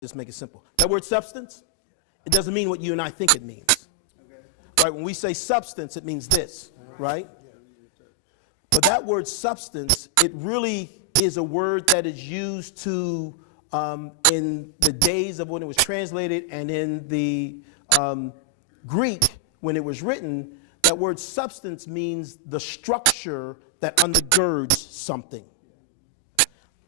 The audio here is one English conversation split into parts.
Just make it simple. That word substance, it doesn't mean what you and I think it means. Okay. Right? When we say substance, it means this, right? But that word substance, it really is a word that is used to, in the days of when it was translated and in the Greek when it was written, that word substance means the structure that undergirds something.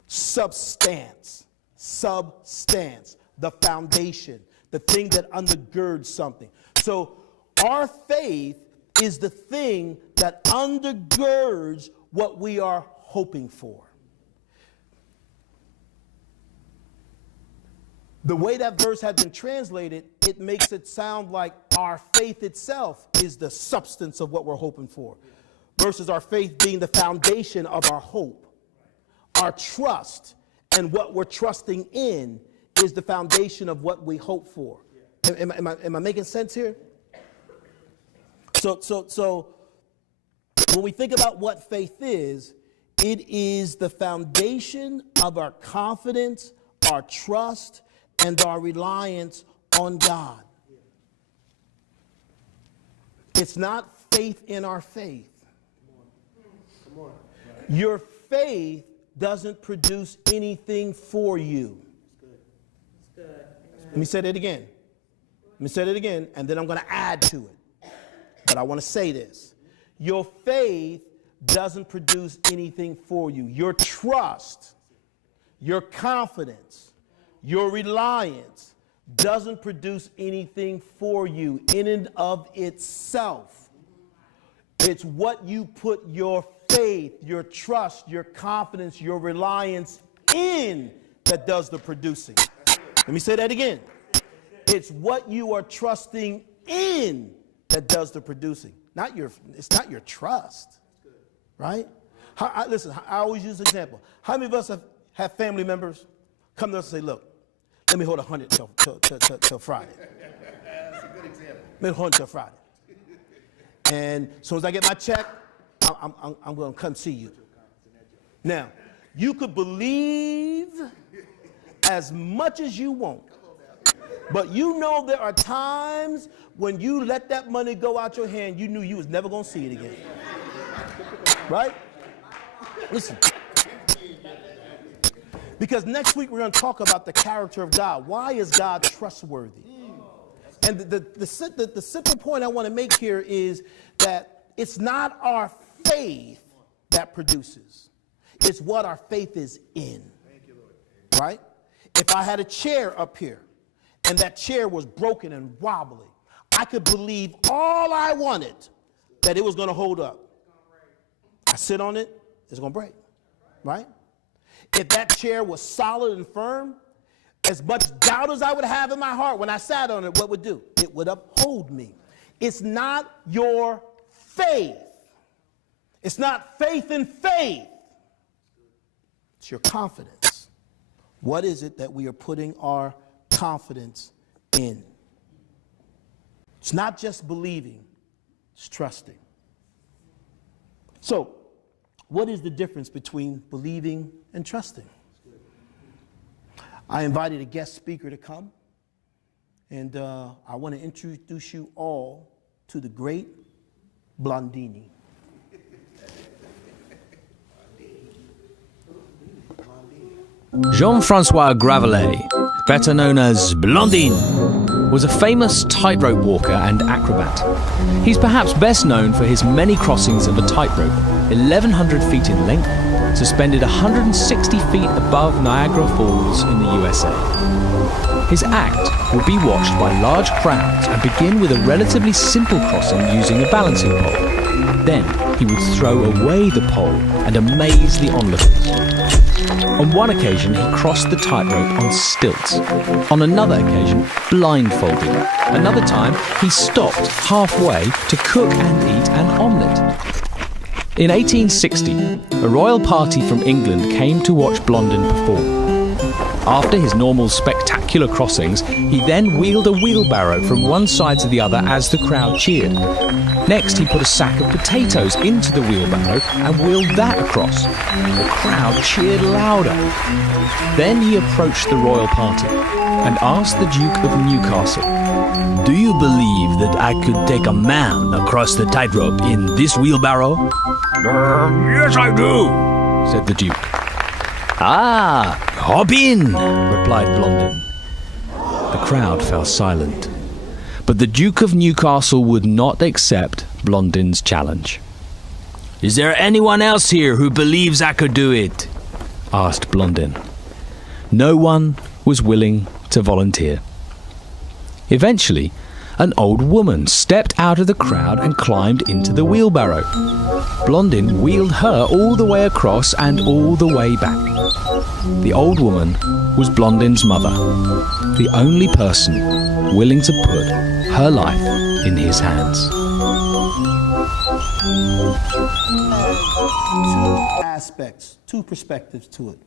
Substance, the foundation, the thing that undergirds something. So our faith is the thing that undergirds what we are hoping for. The way that verse has been translated, it makes it sound like our faith itself is the substance of what we're hoping for, versus our faith being the foundation of our hope. Our trust and what we're trusting in is the foundation of what we hope for. Am I making sense here? So when we think about what faith is, it is the foundation of our confidence, our trust, and our reliance on God. It's not faith in our faith. Come on. Your faith doesn't produce anything for you. Let me say that again. And then I'm going to add to it. But I want to say this. Your faith doesn't produce anything for you. Your trust, your confidence, your reliance doesn't produce anything for you in and of itself. It's what you put your faith, your trust, your confidence, your reliance in that does the producing. Let me say that again. It's what you are trusting in that does the producing. It's not your trust, right? Listen, I always use this example. How many of us have family members come to us and say, look, let me hold 100 till Friday. That's a good example. Let me hold till Friday. And as soon as I get my check, I'm going to come see you. Now, you could believe as much as you want, but you know there are times when you let that money go out your hand, you knew you was never going to see it again. Right? Listen. Because next week we're going to talk about the character of God. Why is God trustworthy? And the simple point I want to make here is that it's not our faith that produces. It's what our faith is in. Right? If I had a chair up here and that chair was broken and wobbly, I could believe all I wanted that it was going to hold up. I sit on it, it's going to break. Right? If that chair was solid and firm, as much doubt as I would have in my heart when I sat on it, what would do? It would uphold me. It's not your faith. It's not faith in faith. It's your confidence. What is it that we are putting our confidence in? It's not just believing, it's trusting. So, what is the difference between believing and trusting? I invited a guest speaker to come, and I want to introduce you all to the great Blondini. Jean-Francois Gravelet, better known as Blondin, was a famous tightrope walker and acrobat. He's perhaps best known for his many crossings of a tightrope, 1,100 feet in length, suspended 160 feet above Niagara Falls in the USA. His act will be watched by large crowds and begin with a relatively simple crossing using a balancing pole. Then he would throw away the pole and amaze the onlookers. On one occasion, he crossed the tightrope on stilts. On another occasion, blindfolded. Another time, he stopped halfway to cook and eat an omelette. In 1860, a royal party from England came to watch Blondin perform. After his normal spectacular crossings, he then wheeled a wheelbarrow from one side to the other as the crowd cheered. Next, he put a sack of potatoes into the wheelbarrow and wheeled that across. The crowd cheered louder. Then he approached the royal party and asked the Duke of Newcastle, "Do you believe that I could take a man across the tightrope in this wheelbarrow?" "Yes, I do," said the Duke. "Ah, hop in," replied Blondin. The crowd fell silent, but the Duke of Newcastle would not accept Blondin's challenge. "Is there anyone else here who believes I could do it?" asked Blondin. No one was willing to volunteer. Eventually, an old woman stepped out of the crowd and climbed into the wheelbarrow. Blondin wheeled her all the way across and all the way back. The old woman was Blondin's mother, the only person willing to put her life in his hands. Two aspects, two perspectives to it.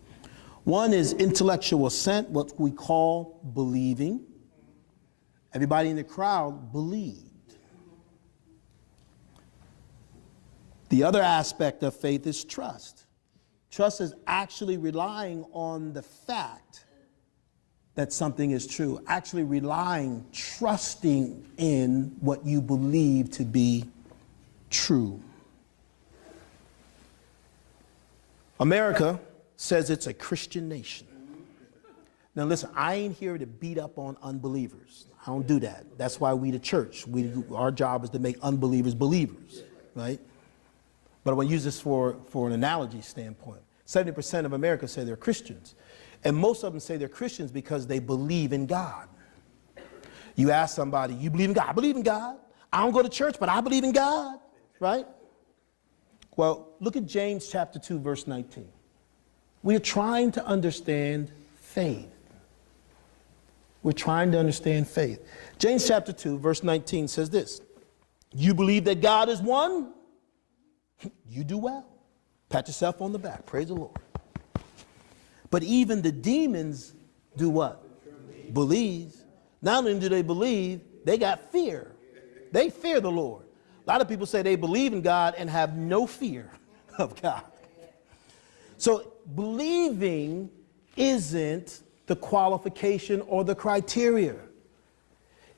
One is intellectual assent, what we call believing. Everybody in the crowd believed. The other aspect of faith is trust. Trust is actually relying on the fact that something is true, actually relying, trusting in what you believe to be true. America says it's a Christian nation. Now listen, I ain't here to beat up on unbelievers. I don't do that. That's why we the church. Our job is to make unbelievers believers, right? But I want to use this for an analogy standpoint. 70% of America say they're Christians. And most of them say they're Christians because they believe in God. You ask somebody, you believe in God? I believe in God. I don't go to church, but I believe in God, right? Well, look at James chapter 2, verse 19. We're trying to understand faith. We're trying to understand faith. James chapter 2, verse 19 says this: "You believe that God is one? You do well. Pat yourself on the back. Praise the Lord. But even the demons do what? Believe. Not only do they believe, they got fear. They fear the Lord." A lot of people say they believe in God and have no fear of God. So believing isn't the qualification or the criteria.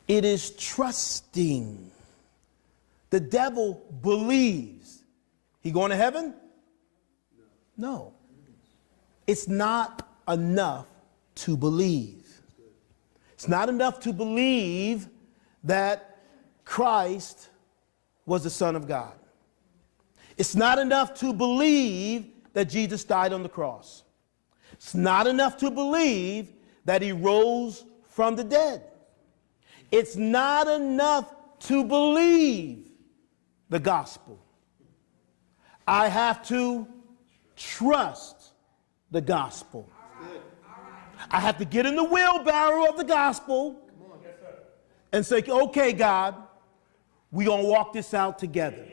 It is trusting. The devil believes. He going to heaven? No. It's not enough to believe. It's not enough to believe that Christ was the Son of God. It's not enough to believe that Jesus died on the cross. It's not enough to believe that he rose from the dead. It's not enough to believe the gospel. I have to trust the gospel. I have to get in the wheelbarrow of the gospel and say, okay, God, we're going to walk this out together.